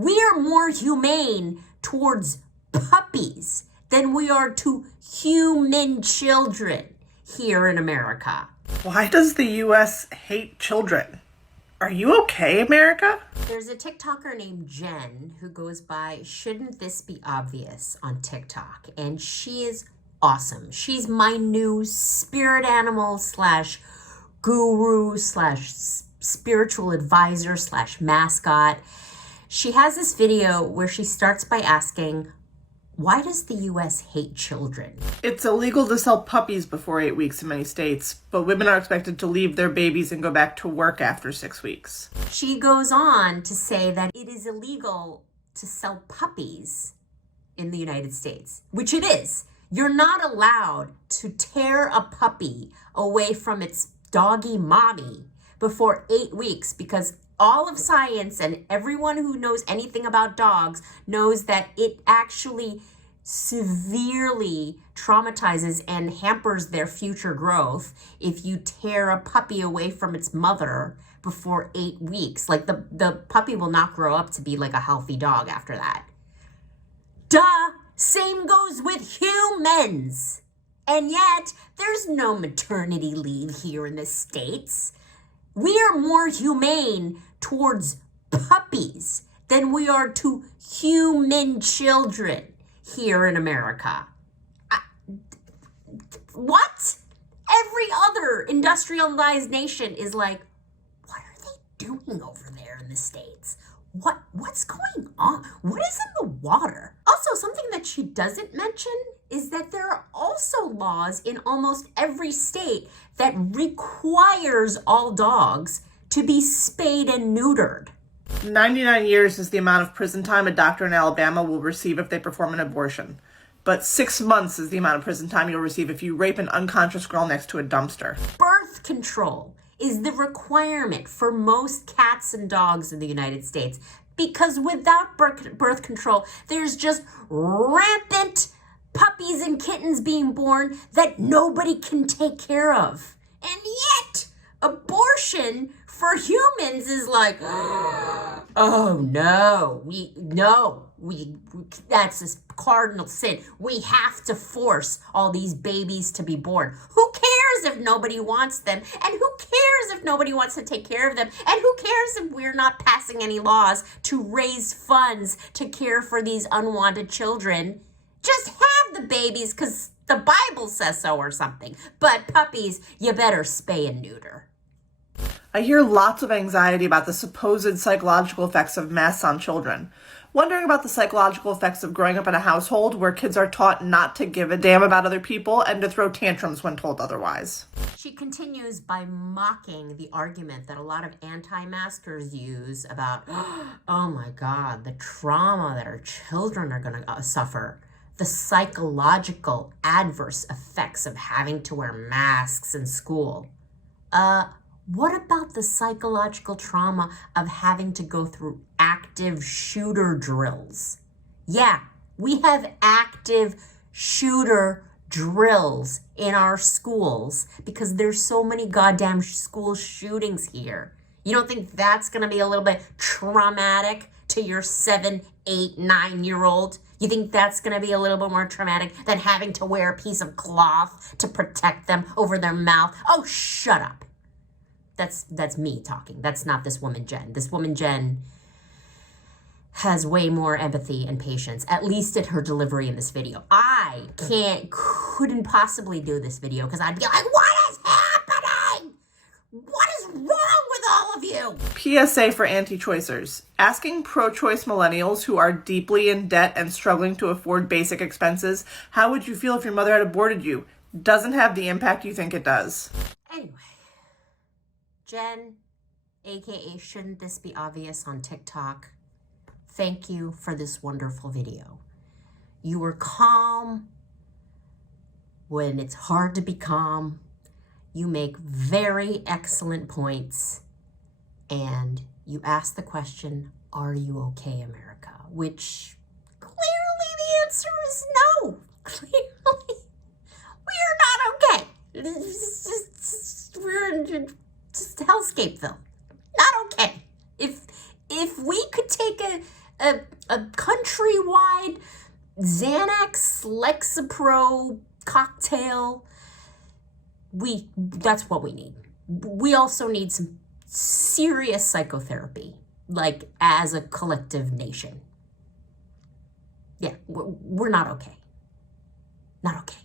We are more humane towards puppies than we are to human children here in America. Why does the U.S. hate children? Are you okay, America? There's a TikToker named Jen who goes by Shouldn't This Be Obvious on TikTok, and she is awesome. She's my new spirit animal slash guru slash spiritual advisor slash mascot. She has this video where she starts by asking, why does the U.S. hate children? It's illegal to sell puppies before 8 weeks in many states, but women are expected to leave their babies and go back to work after 6 weeks. She goes on to say that it is illegal to sell puppies in the United States, which it is. You're not allowed to tear a puppy away from its doggy mommy before 8 weeks because all of science and everyone who knows anything about dogs knows that it actually severely traumatizes and hampers their future growth if you tear a puppy away from its mother before 8 weeks. Like the puppy will not grow up to be like a healthy dog after that. Duh! Same goes with humans. And yet, there's no maternity leave here in the States. We are more humane towards puppies than we are to human children here in America. What? Every other industrialized nation is like, what are they doing over there in the States? What's going on? What is in the water? Also, something that she doesn't mention is that there are also laws in almost every state that requires all dogs to be spayed and neutered. 99 years is the amount of prison time a doctor in Alabama will receive if they perform an abortion. But 6 months is the amount of prison time you'll receive if you rape an unconscious girl next to a dumpster. Birth control is the requirement for most cats and dogs in the United States because without birth control, there's just rampant puppies and kittens being born that nobody can take care of. And yet, abortion for humans is like, oh no, that's a cardinal sin. We have to force all these babies to be born. Who cares if nobody wants them? And who cares if nobody wants to take care of them? And who cares if we're not passing any laws to raise funds to care for these unwanted children? Just have the babies because the Bible says so or something. But puppies, you better spay and neuter. I hear lots of anxiety about the supposed psychological effects of masks on children. Wondering about the psychological effects of growing up in a household where kids are taught not to give a damn about other people and to throw tantrums when told otherwise. She continues by mocking the argument that a lot of anti-maskers use about, oh my God, the trauma that our children are going to suffer. The psychological adverse effects of having to wear masks in school. What about the psychological trauma of having to go through active shooter drills? Yeah, we have active shooter drills in our schools because there's so many goddamn school shootings here. You don't think that's going to be a little bit traumatic to your 7, 8, 9-year-old? You think that's going to be a little bit more traumatic than having to wear a piece of cloth to protect them over their mouth? Oh, shut up. That's me talking. That's not this woman, Jen. This woman, Jen, has way more empathy and patience, at least in her delivery in this video. I couldn't possibly do this video because I'd be like, what is happening? What is wrong with all of you? PSA for anti-choicers. Asking pro-choice millennials who are deeply in debt and struggling to afford basic expenses, how would you feel if your mother had aborted you? Doesn't have the impact you think it does. Anyway, Jen, aka Shouldn't This Be Obvious on TikTok, thank you for this wonderful video. You were calm when it's hard to be calm. You make very excellent points. And you ask the question, are you okay, America? Which clearly the answer is no. Clearly, we're not okay. We're in just hellscapeville. Not okay. If we could take a countrywide Xanax Lexapro cocktail. That's what we need. We also need some serious psychotherapy, like as a collective nation. Yeah, we're not okay. Not okay.